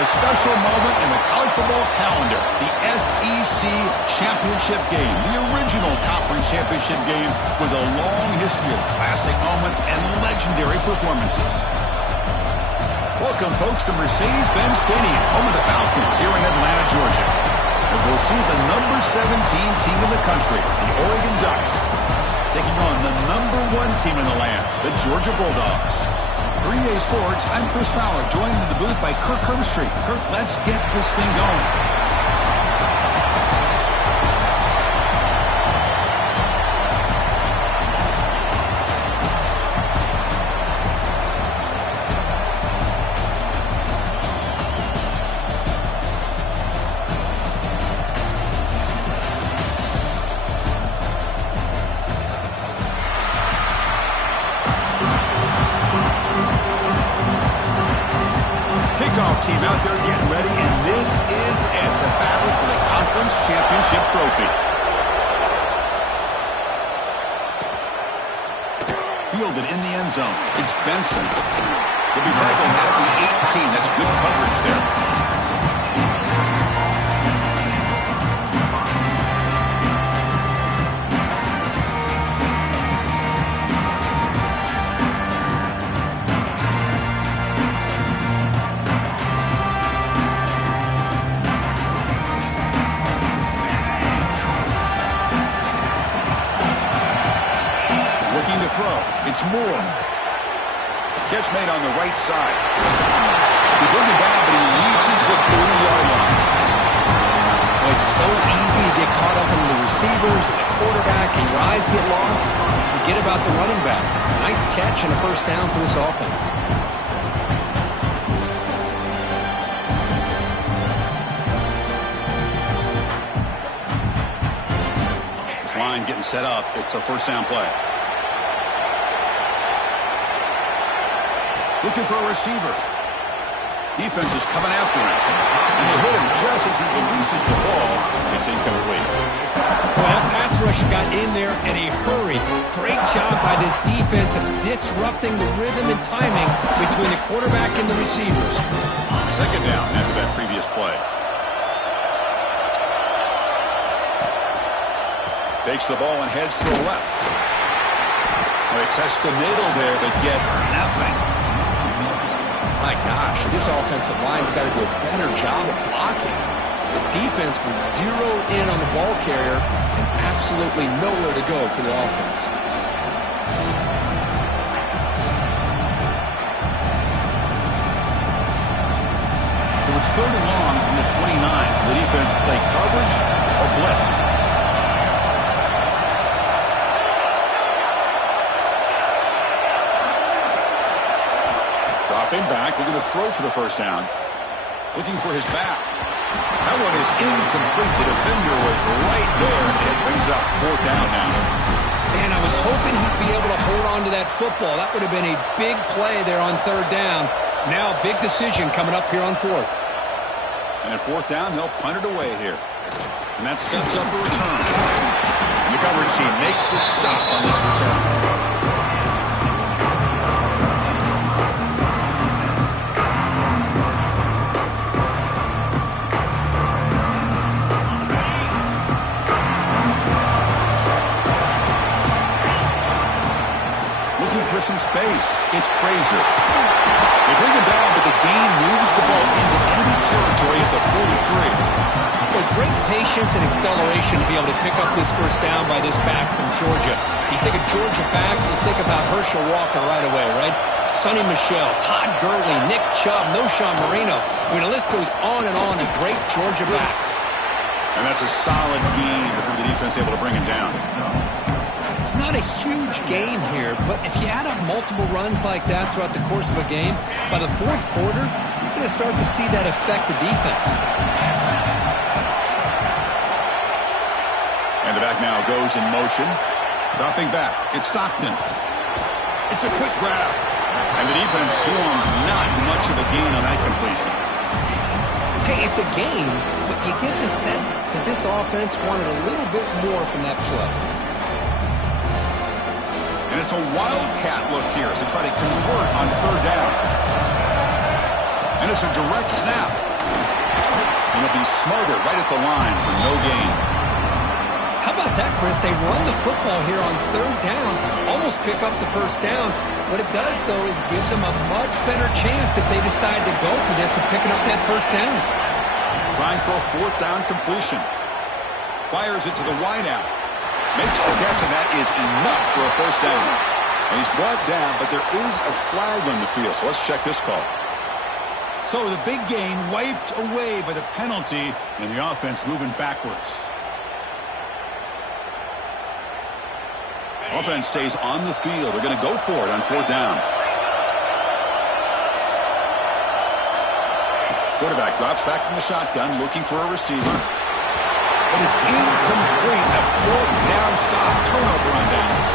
a special moment in the college football calendar, the SEC Championship game, the original conference championship game with a long history of classic moments and legendary performances. Welcome, folks, to Mercedes-Benz Stadium, home of the Falcons here in Atlanta, Georgia, as we'll see the number 17 team in the country, the Oregon Ducks, taking on the number 1 team in the land, the Georgia Bulldogs. For EA Sports, I'm Chris Fowler, joined in the booth by Kirk Herbstreit. Kirk, let's get this thing going. Team out there getting ready, and this is it, the battle for the conference championship trophy. Fielded in the end zone. It's Benson. He'll be tackled at the 18. That's good coverage there. It's Moore. Catch made on the right side. He brings it down, but he reaches the 30-yard line. Well, it's so easy to get caught up in the receivers and the quarterback, and your eyes get lost. Forget about the running back. Nice catch and a first down for this offense. This line getting set up. It's a first down play. Looking for a receiver. Defense is coming after him. And they hit him just as he releases the ball. It's incomplete. Well, that pass rush got in there in a hurry. Great job by this defense of disrupting the rhythm and timing between the quarterback and the receivers. Second down after that previous play. Takes the ball and heads to the left. They test the middle there, but get nothing. My gosh, this offensive line's got to do a better job of blocking. The defense was zeroed in on the ball carrier and absolutely nowhere to go for the offense. So it's 3rd and long from the 29. The defense play coverage or blitz. Back, looking to throw for the first down. Looking for his back. That one is incomplete. The defender was right there. It brings up 4th down now. Man, I was hoping he'd be able to hold on to that football. That would have been a big play there on 3rd down. Now a big decision coming up here on 4th. And at 4th down, they'll punt it away here. And that sets up a return. And the coverage team makes the stop on this return. Some space. It's Frazier. They bring him down, but the gain moves the ball into enemy territory at the 43. With great patience and acceleration to be able to pick up this first down by this back from Georgia. You think of Georgia backs, you think about Herschel Walker right away, right? Sonny Michel, Todd Gurley, Nick Chubb, Noshawn Marino. I mean, the list goes on and on of great Georgia backs. And that's a solid gain before the defense able to bring him down. It's not a huge gain here, but if you add up multiple runs like that throughout the course of a game, by the 4th quarter, you're going to start to see that affect the defense. And the back now goes in motion. Dropping back. It's Stockton. It's a quick grab. And the defense swarms not much of a gain on that completion. Hey, it's a gain, but you get the sense that this offense wanted a little bit more from that play. And it's a wildcat look here as they try to convert on 3rd down. And it's a direct snap. And he'll be smothered right at the line for no gain. How about that, Chris? They run the football here on third down, almost pick up the first down. What it does, though, is gives them a much better chance if they decide to go for this and picking up that first down. Trying for a fourth down completion. Fires it to the wideout. Makes the catch, and that is enough for a first down. And he's brought down, but there is a flag on the field, so let's check this call. So the big gain wiped away by the penalty, and the offense moving backwards. Offense stays on the field. They're going to go for it on fourth down. Quarterback drops back from the shotgun, looking for a receiver. But it's incomplete. A fourth down stop, turnover on downs.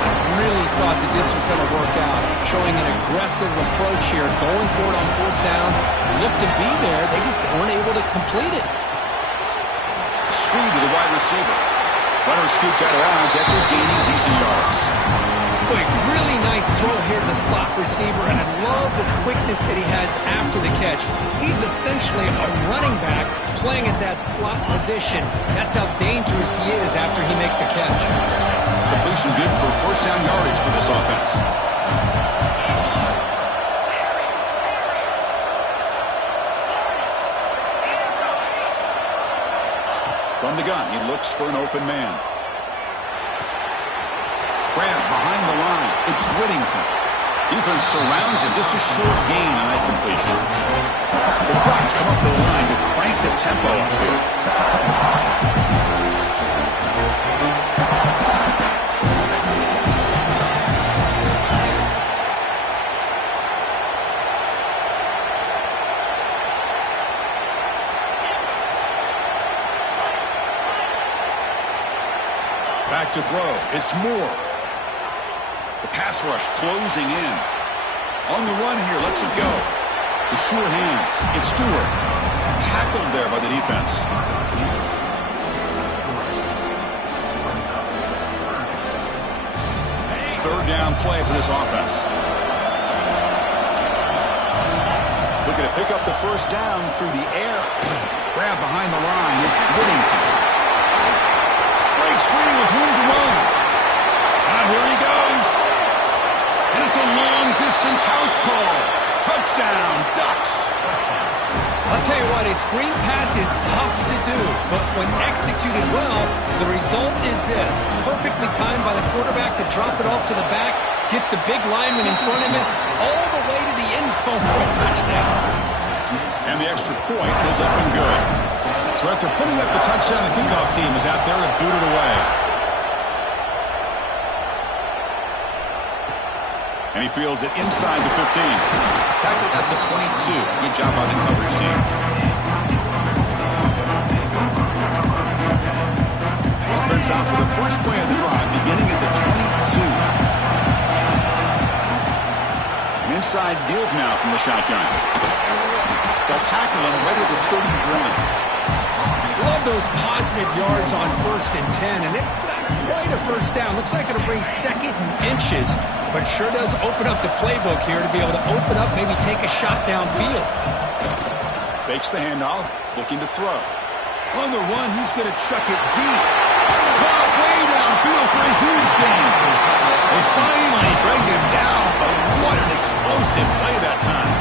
I really thought that this was going to work out. Showing an aggressive approach here, going for it on fourth down. Looked to be there. They just weren't able to complete it. Screen to the wide receiver. Runner scoots out of bounds after gaining decent yards. Quick, really nice throw here to the slot receiver, and I love the quickness that he has after the catch. He's essentially a running back playing at that slot position. That's how dangerous he is after he makes a catch. Completion good for first down yardage for this offense. From the gun, he looks for an open man. Grab behind the line. It's Whittington. Defense surrounds him. Just a short gain on that completion. The Bucs come up to the line to crank the tempo up here. Back to throw. It's Moore. The pass rush closing in. On the run here, lets it go. The sure hands. It's Stewart. Tackled there by the defense. Third down play for this offense. Looking to pick up the first down through the air. Grab behind the line. It's Whittington. Breaks free with room to run. Here he goes. And it's a long-distance house call. Touchdown, Ducks. I'll tell you what, a screen pass is tough to do, but when executed well, the result is this. Perfectly timed by the quarterback to drop it off to the back, gets the big lineman in front of him, all the way to the end zone for a touchdown. And the extra point was up and good. So after putting up the touchdown, the kickoff team is out there to boot it away. And he fields it inside the 15. Tackled at the 22. Good job by the coverage team. Offense out for the first play of the drive, beginning at the 22. An inside give now from the shotgun. They'll tackle him right at the 31. Love those positive yards on 1st and 10, and it's not quite a first down. Looks like it'll bring second and inches, but sure does open up the playbook here to be able to open up, maybe take a shot downfield. Fakes the handoff, looking to throw. On the run, he's going to chuck it deep. Caught way downfield for a huge gain. They finally bring him down, but what an explosive play that time.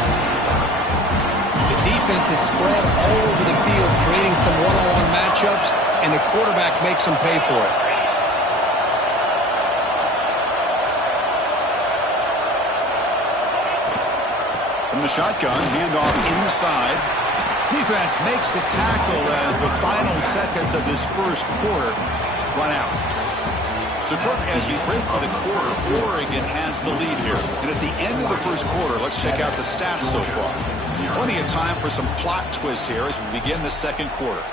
The defense is spread all over the field, creating some one-on-one matchups, and the quarterback makes them pay for it. From the shotgun, handoff inside. Defense makes the tackle as the final seconds of this first quarter run out. So, Kirk, as we break for the quarter, Oregon has the lead here. And at the end of the first quarter, let's check out the stats so far. Plenty of time for some plot twists here as we begin the second quarter.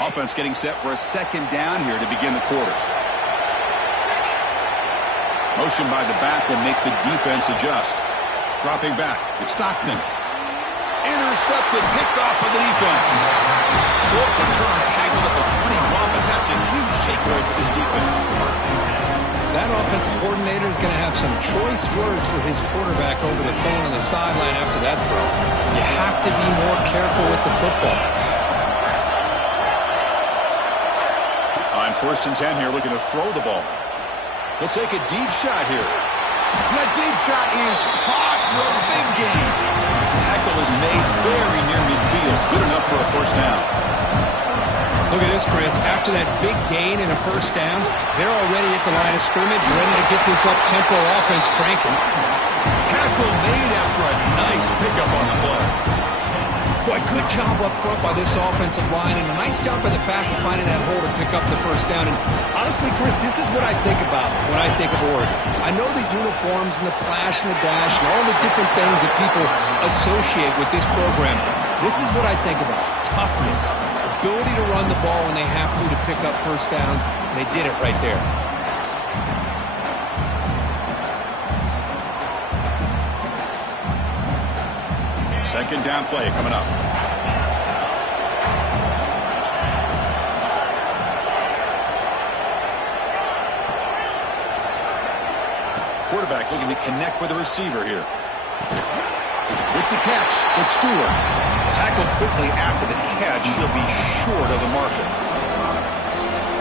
Offense getting set for a second down here to begin the quarter. Motion by the back will make the defense adjust. Dropping back, it's Stockton. Intercepted, picked off by the defense. Short return tackled at the 21, but that's a huge takeaway for this defense. That offensive coordinator is going to have some choice words for his quarterback over the phone on the sideline after that throw. You have to be more careful with the football. On 1st and 10 here, looking to throw the ball. He'll take a deep shot here. That deep shot is caught for a big gain. Tackle is made very near midfield. Good enough for a first down. Look at this, Chris. After that big gain and a first down, they're already at the line of scrimmage, ready to get this up-tempo offense cranking. Tackle made after a nice pickup on the play. Boy, good job up front by this offensive line, and a nice job by the back of finding that hole to pick up the first down. And honestly, Chris, this is what I think about when I think of Oregon. I know the uniforms and the flash and the dash and all the different things that people associate with this program. This is what I think about. Toughness, ability to run the ball when they have to pick up first downs, and they did it right there. Second down play coming up. Quarterback looking to connect with the receiver here. With the catch, it's Stewart. Tackled quickly after the catch. He'll be short of the marker.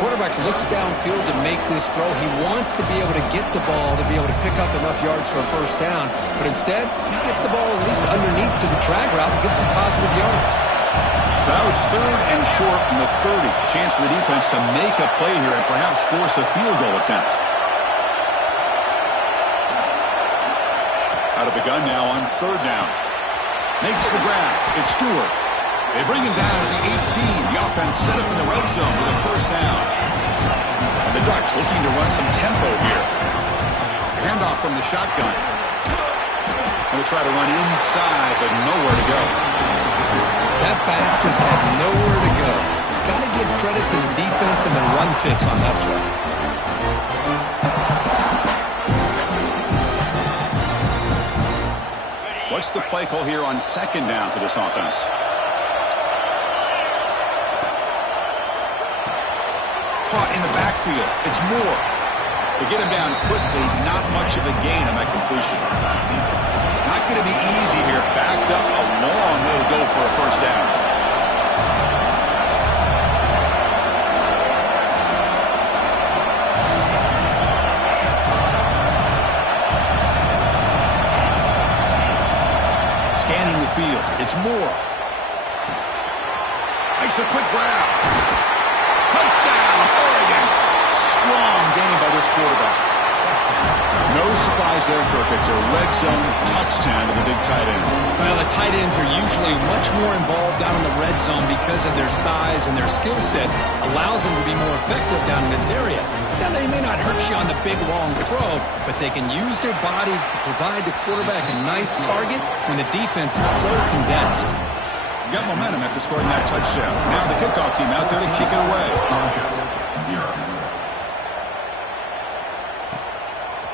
Quarterback looks downfield to make this throw. He wants to be able to get the ball to be able to pick up enough yards for a first down. But instead, he gets the ball at least underneath to the drag route and gets some positive yards. So now it's 3rd and short from the 30. Chance for the defense to make a play here and perhaps force a field goal attempt. Out of the gun now on 3rd down. Makes the grab. It's Stewart. They bring him down at the 18. The offense set up in the red zone with a first down. And the Ducks looking to run some tempo here. Handoff from the shotgun. And they try to run inside, but nowhere to go. That back just had nowhere to go. Got to give credit to the defense and the run fits on that play. What's the play call here on 2nd down for this offense? Caught in the backfield. It's Moore. They get him down quickly. Not much of a gain on that completion. Not going to be easy here. Backed up a long way to go for a first down. Scanning the field. It's Moore. Makes a quick grab. Touchdown, Oregon. Strong game by this quarterback. No surprise there, Kirk. It's a red zone touchdown to the big tight end. Well, the tight ends are usually much more involved down in the red zone because of their size and their skill set allows them to be more effective down in this area. Now, they may not hurt you on the big, long throw, but they can use their bodies to provide the quarterback a nice target when the defense is so condensed. Got momentum after scoring that touchdown. Now the kickoff team out there to kick it away.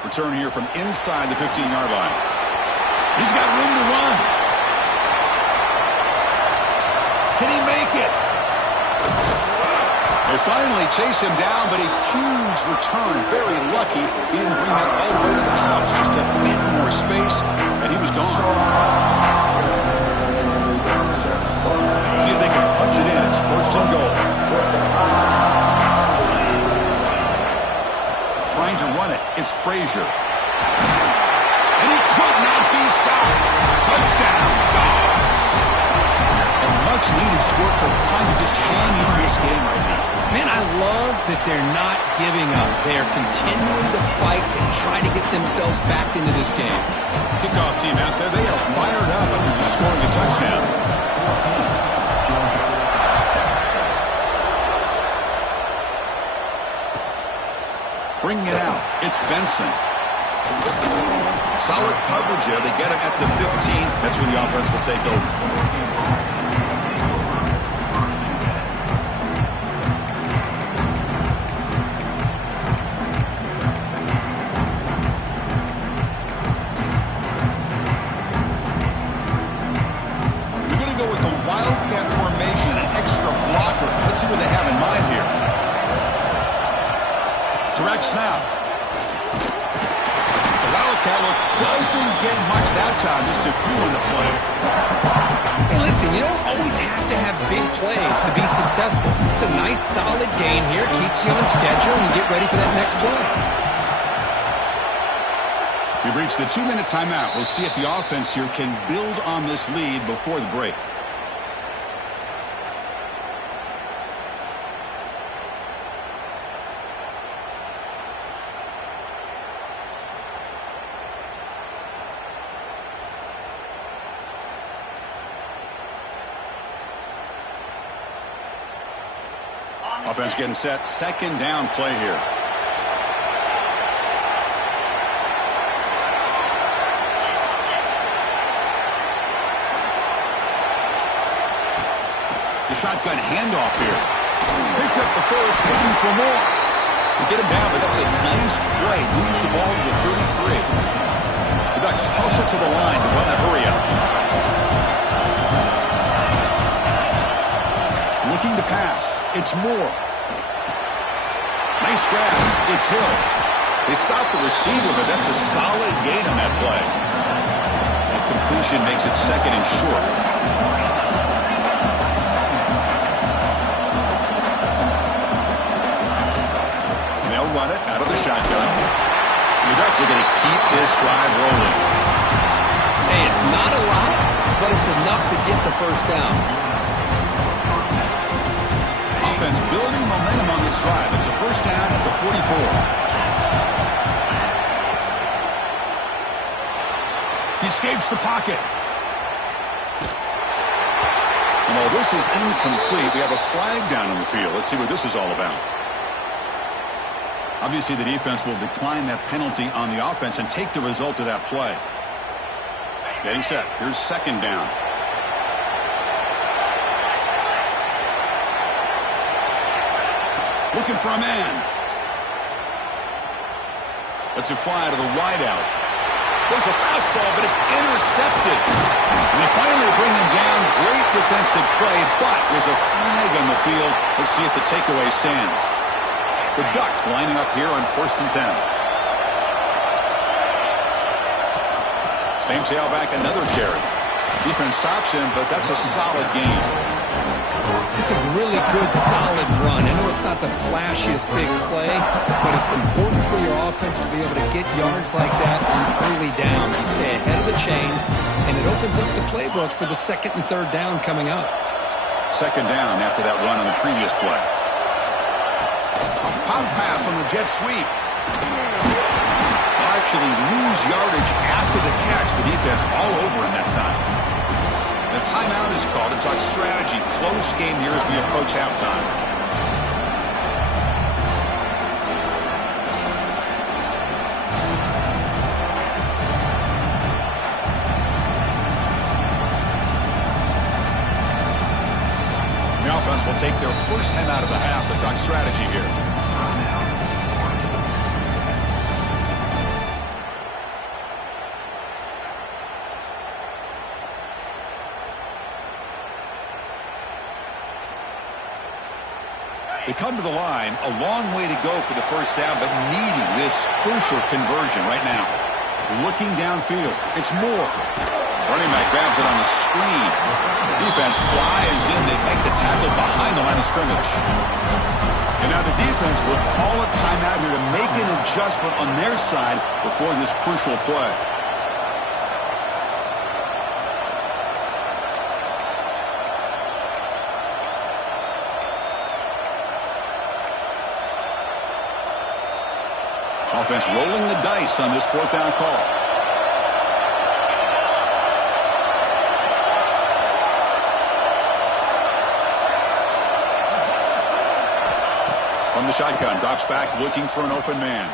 Return here from inside the 15-yard line. He's got room to run. Can he make it? They finally chase him down, but a huge return. Very lucky he didn't bring that all the way to the house. Just a bit more space, and he was gone. See if they can punch it in. It's 1st and goal. Trying to run it. It's Frazier. And he could not be stopped. Touchdown, Dogs. A much-needed score for trying to just hang in this game right now. Man, I love that they're not giving up. They're continuing to fight and try to get themselves back into this game. Kickoff team out there. They are fired up after just scoring a touchdown. Bringing it out. It's Benson. Solid coverage there. They get him at the 15. That's where the offense will take over. We're going to go with the Wildcat formation, an extra blocker. Let's see what they have in mind here. Direct snap. Keller doesn't get much that time, just a few in the play. Hey, listen, you don't always have to have big plays to be successful. It's a nice, solid gain here. Keeps you on schedule, and you get ready for that next play. We've reached the 2-minute timeout. We'll see if the offense here can build on this lead before the break. Offense getting set. Second down play here. The shotgun handoff here. Picks up the first, looking for more. They get him down, but that's a nice play. Moves the ball to the 33. The Ducks hustle to the line to run a hurry up. Looking to pass. It's Moore. Nice grab. It's Hill. They stop the receiver, but that's a solid gain on that play. That completion makes it second and short. They'll run it out of the shotgun. The Ducks are going to keep this drive rolling. Hey, it's not a lot, but it's enough to get the first down. Offense building momentum on this drive. It's a first down at the 44. He escapes the pocket. And while this is incomplete, we have a flag down on the field. Let's see what this is all about. Obviously, the defense will decline that penalty on the offense and take the result of that play. Getting set. Here's second down. Looking for a man. Lets it fly to the wideout. There's a fastball, but it's intercepted. And they finally bring him down. Great defensive play, but there's a flag on the field. Let's see if the takeaway stands. The Ducks lining up here on 1st and 10. Same tailback, another carry. Defense stops him, but that's a solid gain. It's a really good, solid run. I know it's not the flashiest big play, but it's important for your offense to be able to get yards like that on early downs. You stay ahead of the chains, and it opens up the playbook for the second and third down coming up. Second down after that run on the previous play. A pop pass on the jet sweep. They'll actually lose yardage after the catch. The defense all over him that time. The timeout is called to talk strategy. Close game here as we approach halftime. The offense will take their first time out of the half to talk strategy here. They come to the line, a long way to go for the first down, but needing this crucial conversion right now. Looking downfield, it's Moore. Running back grabs it on the screen. Defense flies in. They make the tackle behind the line of scrimmage. And now the defense will call a timeout here to make an adjustment on their side before this crucial play. Offense rolling the dice on this fourth down call. From the shotgun, drops back looking for an open man.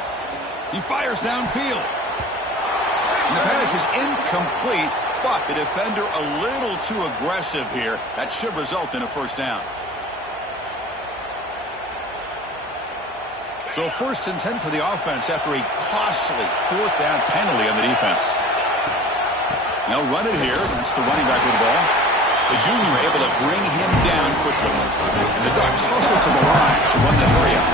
He fires downfield. And the pass is incomplete, but the defender a little too aggressive here. That should result in a first down. So 1st and 10 for the offense after a costly fourth down penalty on the defense. They'll run it here. That's the running back with the ball. The junior able to bring him down quickly. And the Ducks hustle to the line to run that hurry up.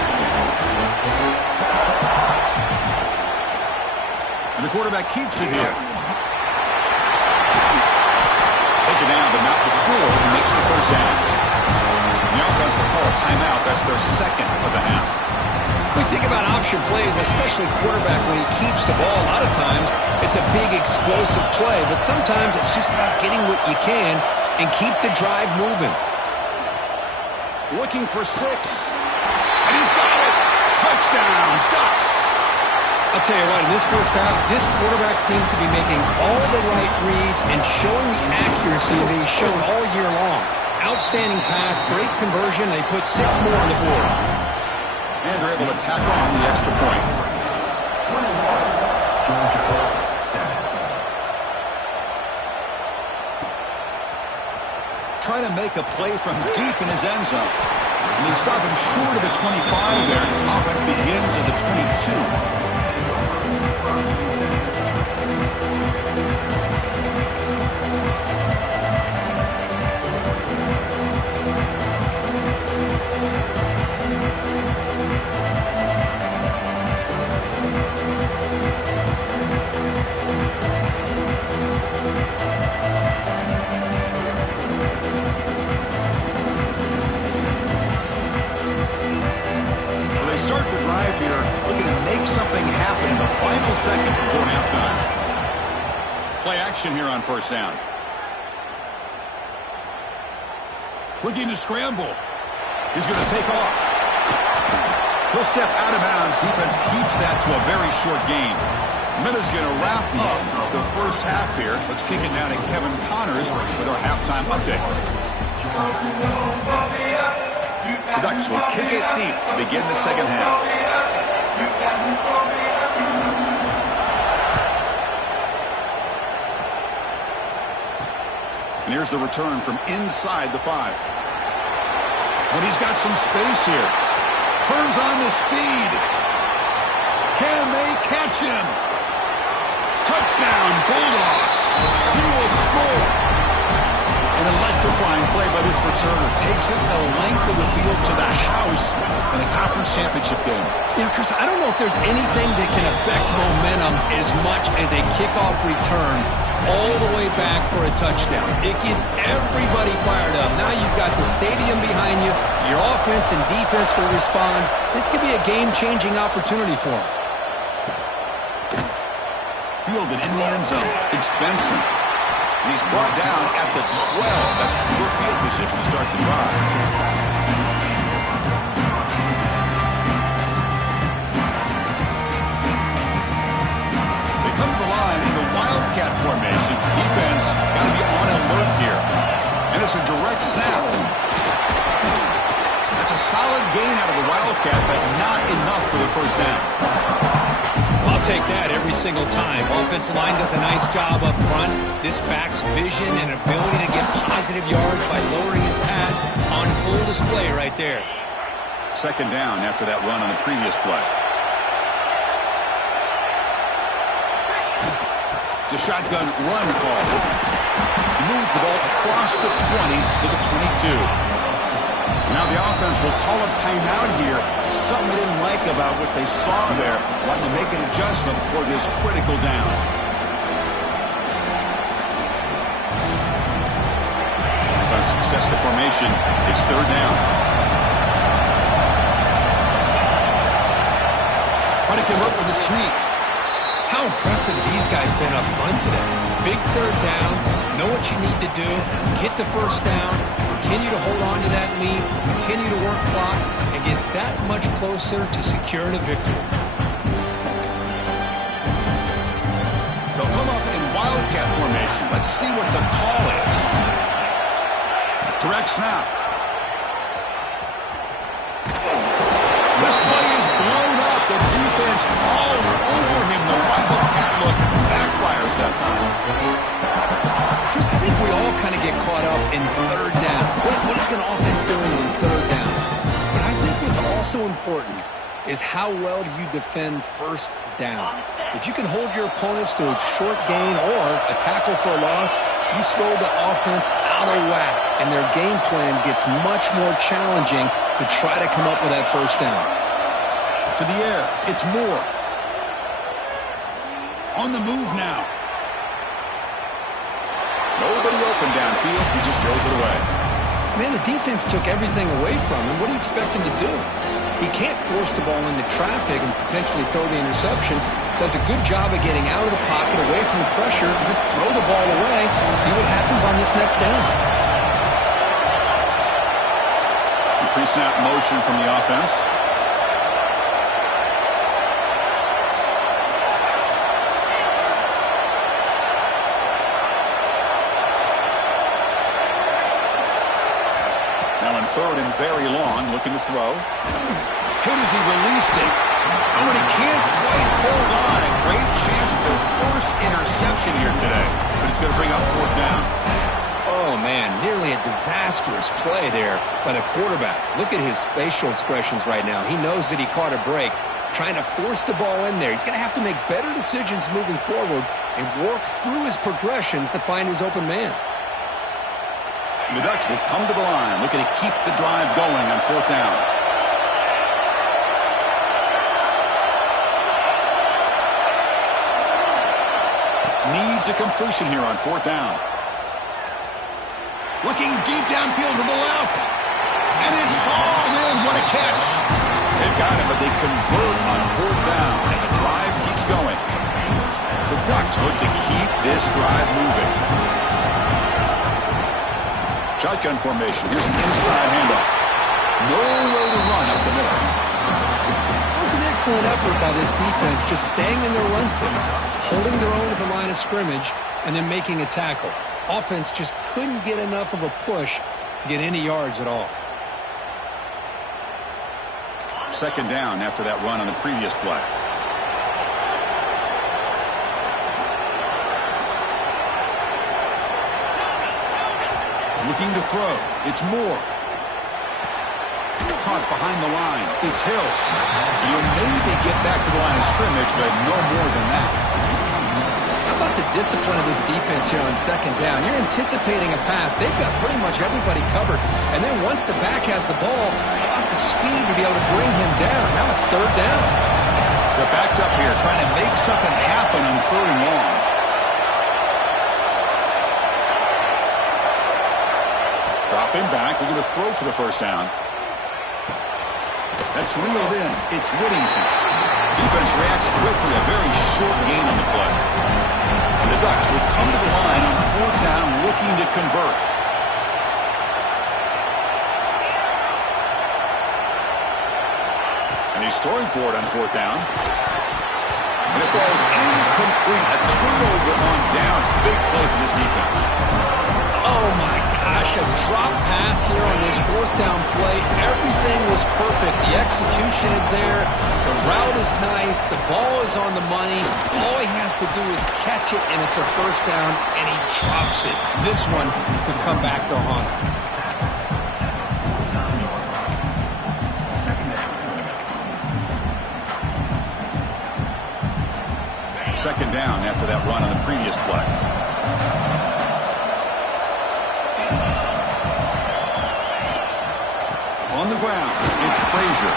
And the quarterback keeps it here. Taken down, but not before he makes the first down. The offense will call a timeout. That's their second of the half. We think about option plays, especially quarterback when he keeps the ball. A lot of times it's a big explosive play, but sometimes it's just about getting what you can and keep the drive moving. Looking for 6. And he's got it. Touchdown, Ducks. I'll tell you what, in this first half, this quarterback seems to be making all the right reads and showing the accuracy that he's shown all year long. Outstanding pass, great conversion. They put 6 more on the board. And they're able to tack on the extra point. Try to make a play from deep in his end zone. And they stop him short of the 25 there. Offense begins at the 22. Start the drive here, looking to make something happen in the final seconds before halftime. Play action here on first down. Looking to scramble. He's going to take off. He'll step out of bounds. Defense keeps that to a very short gain. Miller's going to wrap up the first half here. Let's kick it down to Kevin Connors with our halftime update. The Ducks will kick it deep to begin the second half. And here's the return from inside the 5. But he's got some space here. Turns on the speed. Can they catch him? Touchdown, Bulldogs. He will score. An electrifying play by this returner. Takes it the length of the field to the house in a conference championship game. Yeah, Chris, I don't know if there's anything that can affect momentum as much as a kickoff return all the way back for a touchdown. It gets everybody fired up. Now you've got the stadium behind you. Your offense and defense will respond. This could be a game-changing opportunity for them. Fielded in the end zone. It's Benson. He's brought down at the 12. That's good field position to start the drive. They come to the line in the Wildcat formation. Defense got to be on alert here. And it's a direct snap. That's a solid gain out of the Wildcat, but not enough for the first down. I'll take that every single time. Offensive line does a nice job up front. This back's vision and ability to get positive yards by lowering his pads on full display right there. Second down after that run on the previous play. It's a shotgun run call. He moves the ball across the 20 to the 22. Now the offense will call a timeout here. Something they didn't like about what they saw there. Wanting to make an adjustment for this critical down. Offense success the formation. It's third down. Try to convert with a sneak. How impressive these guys been up front today. Big third down. Know what you need to do. Get the first down. Continue to hold on to that lead. Continue to work clock. And get that much closer to securing a victory. They'll come up in Wildcat formation. Let's see what the call is. Direct snap. This play is blown up. The defense all over him. The Wildcat look backfires that time. Chris, I think we all kind of get caught up in third down. What is an offense doing on third down? But I think what's also important is how well do you defend first down. If you can hold your opponents to a short gain or a tackle for a loss, you throw the offense out of whack, and their game plan gets much more challenging to try to come up with that first down. To the air, it's Moore. On the move now. Nobody open downfield. He just throws it away. Man, the defense took everything away from him. What do you expect him to do? He can't force the ball into traffic and potentially throw the interception. Does a good job of getting out of the pocket, away from the pressure, and just throw the ball away. See what happens on this next down. Pre-snap motion from the offense. Now in third and very long, looking to throw. Hit as he released it. Oh, and he can't quite hold on. A great chance for their first interception here today. But it's going to bring up fourth down. Oh, man, nearly a disastrous play there by the quarterback. Look at his facial expressions right now. He knows that he caught a break, trying to force the ball in there. He's going to have to make better decisions moving forward and work through his progressions to find his open man. And the Ducks will come to the line, looking to keep the drive going on fourth down. Needs a completion here on fourth down. Looking deep downfield to the left. And it's hauled in. What a catch. They've got him, but they convert on fourth down. And the drive keeps going. The Ducks look to keep this drive moving. Shotgun formation. Here's an inside handoff. Nowhere to run up the middle. It was an excellent effort by this defense, just staying in their run phase, holding their own at the line of scrimmage, and then making a tackle. Offense just couldn't get enough of a push to get any yards at all. Second down after that run on the previous play. Looking to throw. It's Moore. Caught behind the line. It's Hill. You maybe get back to the line of scrimmage, but no more than that. How about the discipline of this defense here on second down? You're anticipating a pass. They've got pretty much everybody covered. And then once the back has the ball, how about the speed to be able to bring him down? Now it's third down. They're backed up here trying to make something happen on third and long. Dropping back, looking to throw for the first down. That's reeled in. It's Whittington. Defense reacts quickly. A very short gain on the play. And the Ducks will come to the line on fourth down, looking to convert. And he's throwing for it on fourth down. And it falls incomplete. A turnover on downs. Big play for this defense. Oh, my gosh, a drop pass here on this fourth down play. Everything was perfect. The execution is there. The route is nice. The ball is on the money. All he has to do is catch it, and it's a first down, and he drops it. This one could come back to haunt him. Second down after that run on the previous play. On the ground, it's Frazier.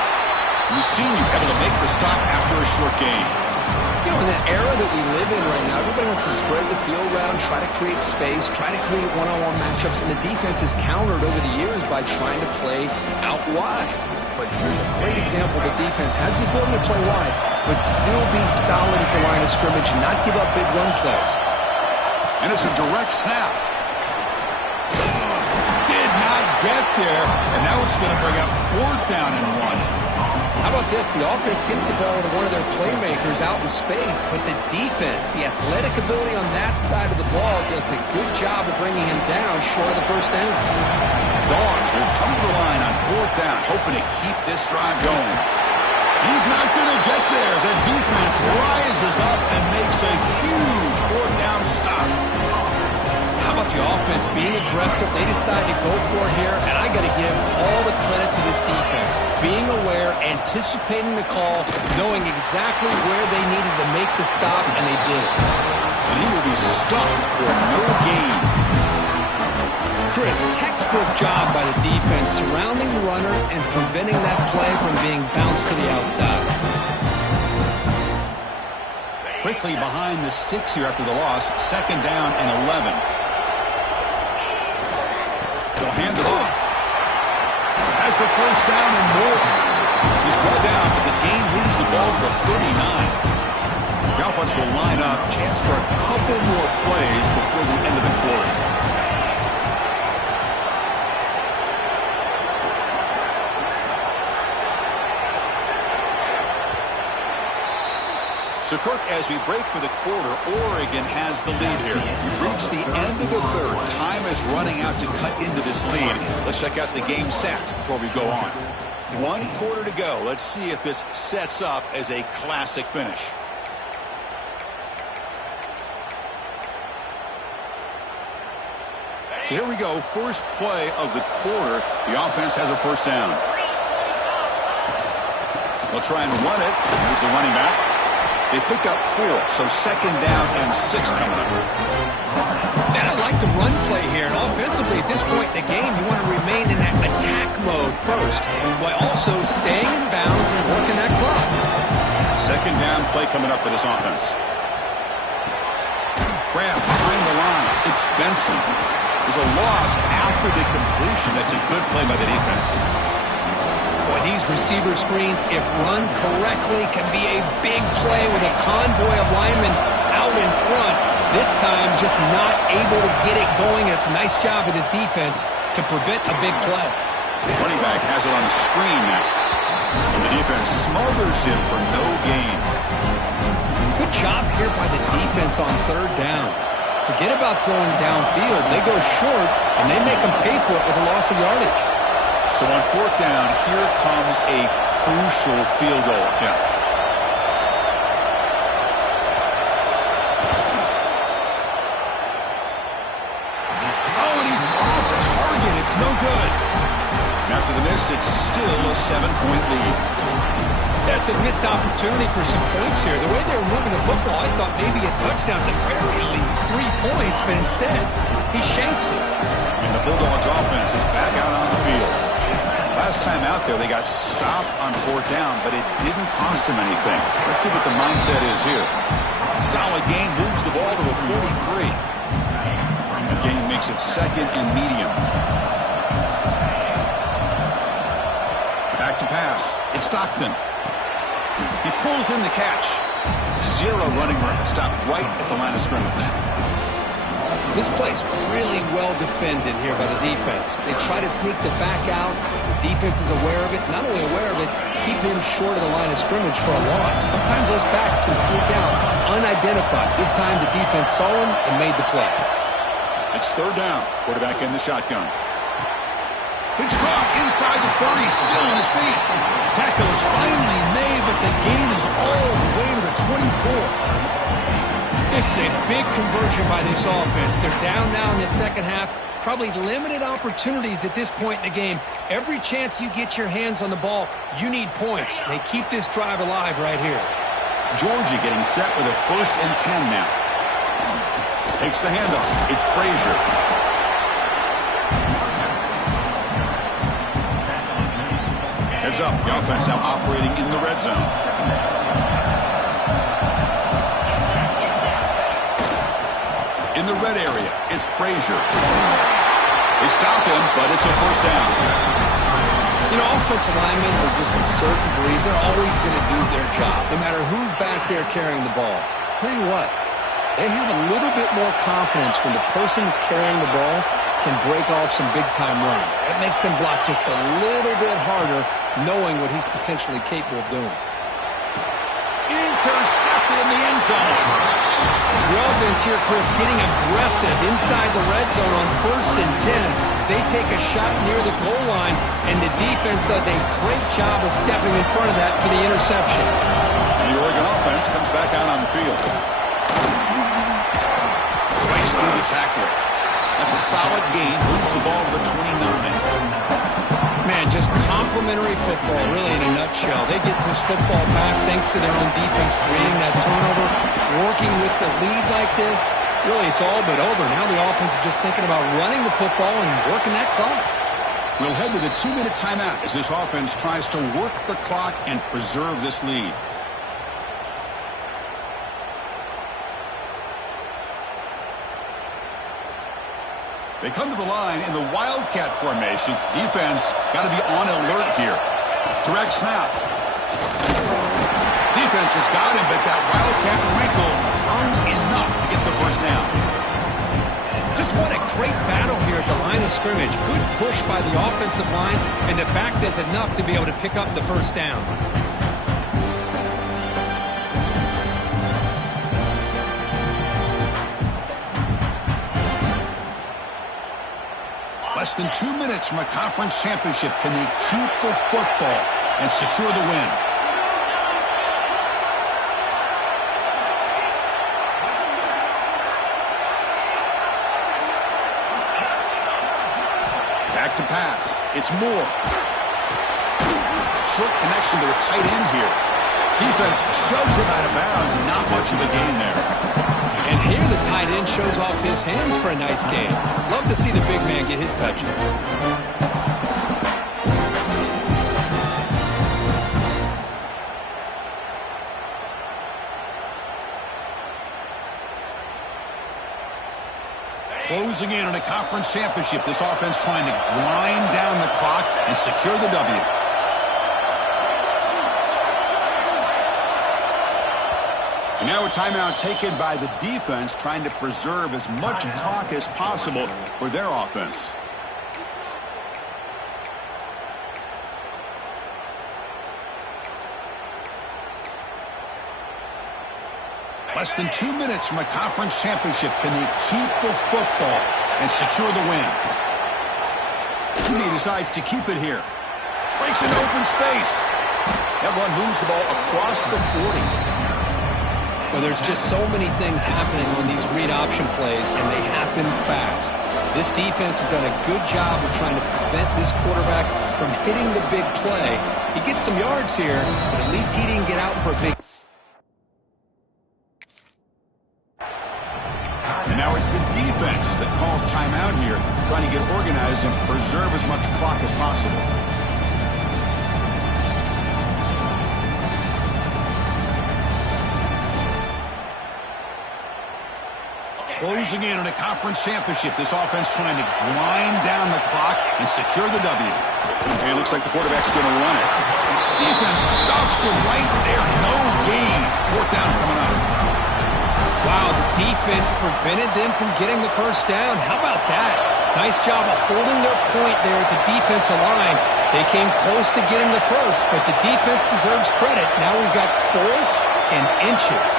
The senior able to make the stop after a short gain. You know, in that era that we live in right now, everybody wants to spread the field around, try to create space, try to create one-on-one matchups, and the defense is countered over the years by trying to play out wide. But here's a great example. The defense has the ability to play wide, but still be solid at the line of scrimmage and not give up big run plays. And it's a direct snap. Did not get there, and now it's going to bring up fourth down and one. How about this? The offense gets the ball to one of their playmakers out in space, but the defense, the athletic ability on that side of the ball, does a good job of bringing him down short of the first down. Dogs will come to the line on fourth down, hoping to keep this drive going. He's not going to get there. The defense rises up and makes a huge fourth down stop. How about the offense being aggressive? They decide to go for it here, and I got to give all the credit to this defense. Being aware, anticipating the call, knowing exactly where they needed to make the stop, and they did it. And he will be stuffed for no gain. Chris, textbook job by the defense surrounding the runner and preventing that play from being bounced to the outside. quickly behind the sticks here after the loss. 2nd down and 11. They'll hand it off. Has the 1st down and more. He's brought down, but the game moves the ball to the 39. The offense will line up. Chance for a couple more plays before the end of the quarter. So, Kirk, as we break for the quarter, Oregon has the lead here. We've reached the end of the 3rd. Time is running out to cut into this lead. Let's check out the game stats before we go on. 1 quarter to go. Let's see if this sets up as a classic finish. So here we go. First play of the quarter. The offense has a 1st down. They'll try and run it. Here's the running back. They picked up 4, so 2nd down and 6 coming up. Man, I like the run play here. And offensively, at this point in the game, you want to remain in that attack mode first, while also staying in bounds and working that clock. 2nd down play coming up for this offense. Grab behind the line. It's Benson. There's a loss after the completion. That's a good play by the defense. Boy, these receiver screens, if run correctly, can be a big play with a convoy of linemen out in front. This time, just not able to get it going. It's a nice job of the defense to prevent a big play. The running back has it on the screen now. And the defense smothers him for no gain. Good job here by the defense on 3rd down. Forget about throwing downfield. They go short, and they make them pay for it with a loss of yardage. So on 4th down, here comes a crucial field goal attempt. Oh, and he's off target. It's no good. And after the miss, it's still a 7-point lead. That's a missed opportunity for some points here. The way they were moving the football, I thought maybe a touchdown at the very least 3 points, but instead, he shanks it. And the Bulldogs offense is back out on the field. Last time out there, they got stopped on 4th down, but it didn't cost them anything. Let's see what the mindset is here. Solid gain, moves the ball to the 43. The gain makes it 2nd and medium. Back to pass. It's Stockton. He pulls in the catch. 0 running room. Stopped right at the line of scrimmage. This play's really well defended here by the defense. They try to sneak the back out. The defense is aware of it. Not only aware of it, keep him short of the line of scrimmage for a loss. Sometimes those backs can sneak out unidentified. This time the defense saw him and made the play. It's 3rd down. Quarterback in the shotgun. It's caught inside the 30, still on his feet. Tackle is finally made, but the gain is all the way to the 24. This is a big conversion by this offense. They're down now in the 2nd half. Probably limited opportunities at this point in the game. Every chance you get your hands on the ball, you need points. They keep this drive alive right here. Georgia getting set with a 1st and 10 now. Takes the handoff. It's Frazier. Heads up. The offense now operating in the red zone. In the red area, it's Frazier. They stop him, but it's a 1st down. You know, offensive linemen are just a certain breed. They're always going to do their job, no matter who's back there carrying the ball. I'll tell you what, they have a little bit more confidence when the person that's carrying the ball can break off some big-time runs. That makes them block just a little bit harder, knowing what he's potentially capable of doing. Intercepted in the end zone. The offense here, Chris, getting aggressive inside the red zone on 1st and 10. They take a shot near the goal line, and the defense does a great job of stepping in front of that for the interception. And the Oregon offense comes back out on the field. Right through the tackler. That's a solid gain. Moves the ball to the 29. Man, just complimentary football, really, in a nutshell. They get this football back thanks to their own defense creating that turnover. Working with the lead like this, really, it's all but over. Now the offense is just thinking about running the football and working that clock. We'll head to the 2-minute timeout as this offense tries to work the clock and preserve this lead. They come to the line in the Wildcat formation. Defense got to be on alert here. Direct snap. Defense has got him, but that Wildcat wrinkle earns enough to get the first down. Just what a great battle here at the line of scrimmage. Good push by the offensive line, and the back does enough to be able to pick up the first down. Less than 2 minutes from a conference championship. Can they keep the football and secure the win? Back to pass. It's Moore. Short connection to the tight end here. Defense shoves him out of bounds, and not much of a gain there. And here the tight end shows off his hands for a nice game. Love to see the big man get his touches. Closing in on a conference championship, this offense trying to grind down the clock and secure the W. And now a timeout taken by the defense, trying to preserve as much clock as possible for their offense. Less than 2 minutes from a conference championship. Can they keep the football and secure the win? He decides to keep it here. Breaks into open space. That run moves the ball across the 40. Well, there's just so many things happening on these read option plays, and they happen fast. This defense has done a good job of trying to prevent this quarterback from hitting the big play. He gets some yards here, but at least he didn't get out for a big. And now it's the defense that calls timeout here, trying to get organized and preserve as much clock as possible. Closing in on a conference championship, this offense trying to grind down the clock and secure the W. Okay, looks like the quarterback's going to run it. Defense stuffs him right there. No gain. Fourth down coming up. Wow, the defense prevented them from getting the first down. How about that? Nice job of holding their point there at the defensive line. They came close to getting the first, but the defense deserves credit. Now we've got 4th and inches.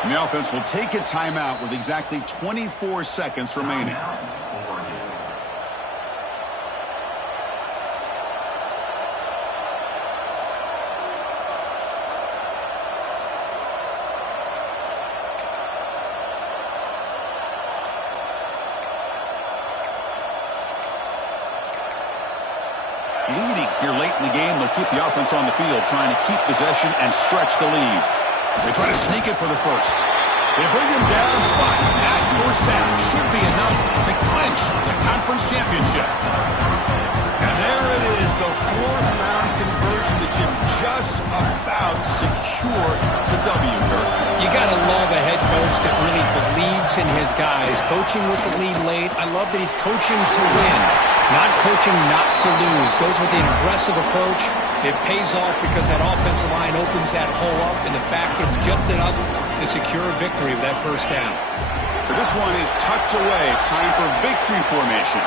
And the offense will take a timeout with exactly 24 seconds remaining. Leading here late in the game, they'll keep the offense on the field, trying to keep possession and stretch the lead. They try to sneak it for the first. They bring him down, but that first down should be enough to clinch the conference championship. And there it is, the 4th down conversion that should just about secure the W, Kurt. You got to love a head coach that really believes in his guys. Coaching with the lead late. I love that he's coaching to win, not coaching not to lose. Goes with an aggressive approach. It pays off because that offensive line opens that hole up, and the back gets just enough to secure a victory with that first down. So this one is tucked away. Time for victory formation.